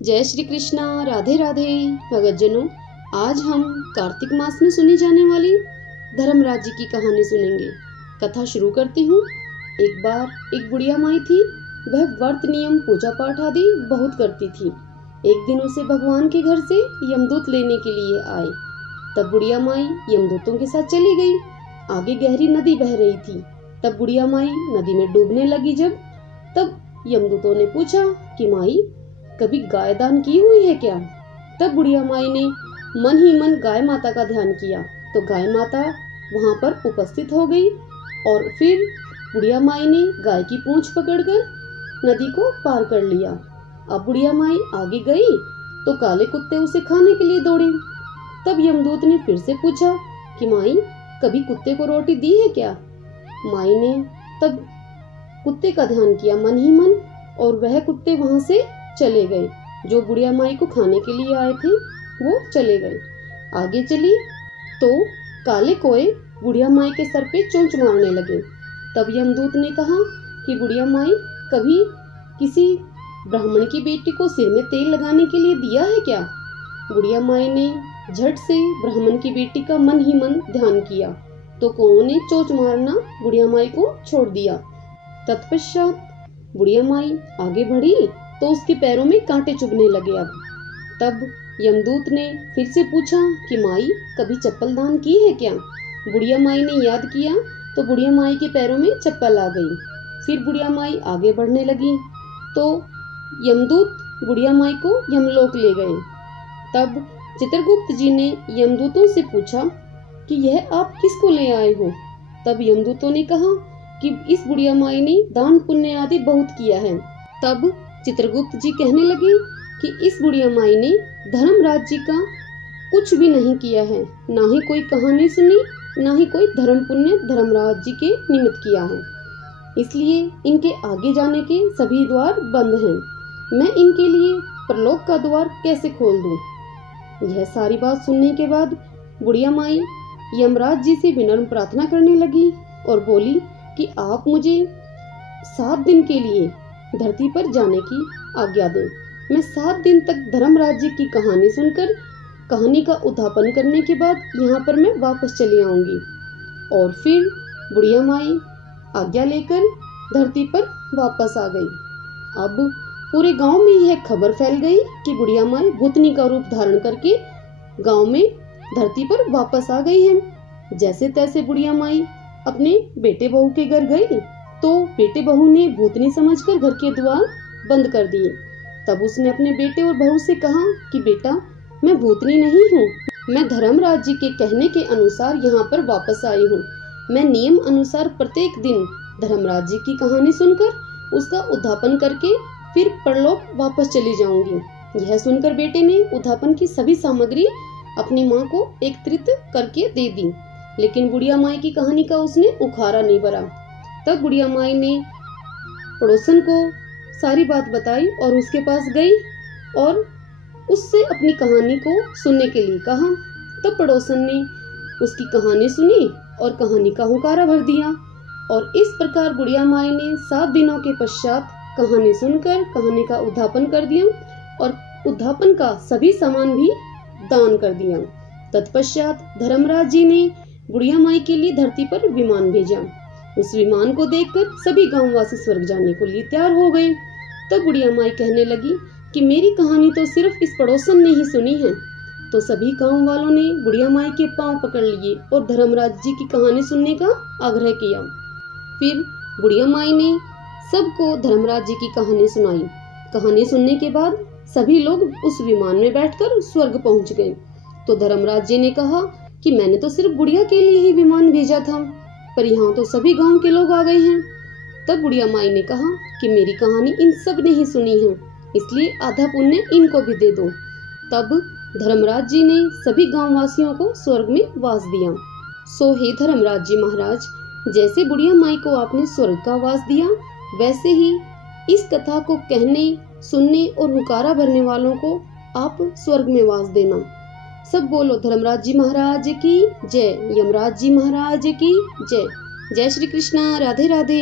जय श्री कृष्णा, राधे राधे। भगतजनों, आज हम कार्तिक मास में सुनी जाने वाली धर्मराज जी की कहानी सुनेंगे। कथा शुरू करती हूँ। एक बार एक बुढ़िया माई थी। वह व्रत नियम पूजा पाठ आदि बहुत करती थी। एक दिन उसे भगवान के घर से यमदूत लेने के लिए आए। तब बुढ़िया माई यमदूतों के साथ चली गई। आगे गहरी नदी बह रही थी। तब बुढ़िया माई नदी में डूबने लगी। तब यमदूतों ने पूछा कि माई, कभी गाय दान की हुई है क्या? तब बुढ़िया माई ने मन ही मन गाय माता का ध्यान किया तो गाय माता वहां पर उपस्थित हो गई और फिर बुढ़िया माई ने गाय की पूंछ पकड़कर नदी को पार कर लिया। अब बुढ़िया माई आगे गई तो काले कुत्ते उसे खाने के लिए दौड़े। तब यमदूत ने फिर से पूछा कि माई, कभी कुत्ते को रोटी दी है क्या? माई ने तब कुत्ते का ध्यान किया मन ही मन और वह कुत्ते वहां से चले गए। जो बुढ़िया माई को खाने के लिए आए थे वो चले गए। आगे चली तो काले कोए बुढ़िया माई के सर पे चोंच मारने लगे। तब यमदूत ने कहा कि बुढ़िया माई, कभी किसी ब्राह्मण की बेटी को सिर में तेल लगाने के लिए दिया है क्या? बुढ़िया माई ने झट से ब्राह्मण की बेटी का मन ही मन ध्यान किया तो कौओं ने चोंच मारना बुढ़िया माई को छोड़ दिया। तत्पश्चात बुढ़िया माई आगे बढ़ी तो उसके पैरों में कांटे चुभने लगे। तब यमदूत ने फिर से पूछा कि माई, कभी चप्पल दान की है क्या? बुढ़िया माई ने याद किया तो बुढ़िया माई के पैरों में चप्पल आ गई। फिर बुढ़िया माई आगे बढ़ने लगी तो यमदूत बुढ़िया माई को यमलोक ले गए। तब चित्रगुप्त जी ने यमदूतों से पूछा कि यह आप किसको ले आए हो? तब यमदूतों ने कहा कि इस बुढ़िया माई ने दान पुण्य आदि बहुत किया है। तब चित्रगुप्त जी कहने लगे कि इस बुढ़िया माई ने धर्मराज जी का कुछ भी नहीं किया है, ना ही कोई कहानी सुनी, ना ही कोई धर्म पुण्य धर्मराज जी के निमित्त किया है, इसलिए इनके आगे जाने के सभी द्वार बंद हैं। मैं इनके लिए परलोक का द्वार कैसे खोल दूं? यह सारी बात सुनने के बाद बुढ़िया माई यमराज जी से विनम्र प्रार्थना करने लगी और बोली कि आप मुझे 7 दिन के लिए धरती पर जाने की आज्ञा दें। मैं 7 दिन तक धर्मराज जी की कहानी सुनकर कहानी का उद्धापन करने के बाद यहाँ पर मैं वापस चली आऊंगी। और फिर बुढ़िया माई आज्ञा लेकर धरती पर वापस आ गई। अब पूरे गांव में यह खबर फैल गई कि बुढ़िया माई भूतनी का रूप धारण करके गांव में धरती पर वापस आ गई है। जैसे तैसे बुढ़िया माई अपने बेटे बहू के घर गई तो बेटे बहू ने भूतनी समझकर घर के द्वार बंद कर दिए। तब उसने अपने बेटे और बहू से कहा कि बेटा, मैं भूतनी नहीं हूँ, मैं धर्मराज जी के कहने के अनुसार यहाँ पर वापस आई हूँ। मैं नियम अनुसार प्रत्येक दिन धर्मराज जी की कहानी सुनकर उसका उद्धापन करके फिर परलोक वापस चली जाऊंगी। यह सुनकर बेटे ने उद्धापन की सभी सामग्री अपनी माँ को एकत्रित करके दे दी, लेकिन बुढ़िया माई की कहानी का उसने उखाड़ा नहीं भरा। तब बुढ़िया माई ने पड़ोसन को सारी बात बताई और उसके पास गई और उससे अपनी कहानी को सुनने के लिए कहा। तब पड़ोसन ने उसकी कहानी सुनी और कहानी का हुंकारा भर दिया और इस प्रकार बुढ़िया माई ने 7 दिनों के पश्चात कहानी सुनकर कहानी का उद्धापन कर दिया और उद्धापन का सभी सामान भी दान कर दिया। तत्पश्चात धर्मराज जी ने बुढ़िया माई के लिए धरती पर विमान भेजा। उस विमान को देखकर सभी गांववासी स्वर्ग जाने को लिए तैयार हो गए। तब बुढ़िया माई कहने लगी कि मेरी कहानी तो सिर्फ इस पड़ोसन ने ही सुनी है। तो सभी गांव वालों ने बुढ़िया माई के पांव पकड़ लिए और धर्मराज जी की कहानी सुनने का आग्रह किया। फिर बुढ़िया माई ने सबको धर्मराज जी की कहानी सुनाई। कहानी सुनने के बाद सभी लोग उस विमान में बैठकर स्वर्ग पहुंच गए। तो धर्मराज जी ने कहा कि मैंने तो सिर्फ बुढ़िया के लिए ही विमान भेजा था, पर यहाँ तो सभी गांव के लोग आ गए हैं। तब बुढ़िया माई ने कहा कि मेरी कहानी इन सब ने ही सुनी है, इसलिए आधा पुण्य इनको भी दे दो। तब धर्मराज जी ने सभी गांव वासियों को स्वर्ग में वास दिया। सो हे धर्मराज जी महाराज, जैसे बुढ़िया माई को आपने स्वर्ग का वास दिया, वैसे ही इस कथा को कहने, सुनने और हुंकारा भरने वालों को आप स्वर्ग में वास देना। सब बोलो धर्मराज जी महाराज की जय, यमराज जी महाराज की जय। जय श्री कृष्णा, राधे राधे।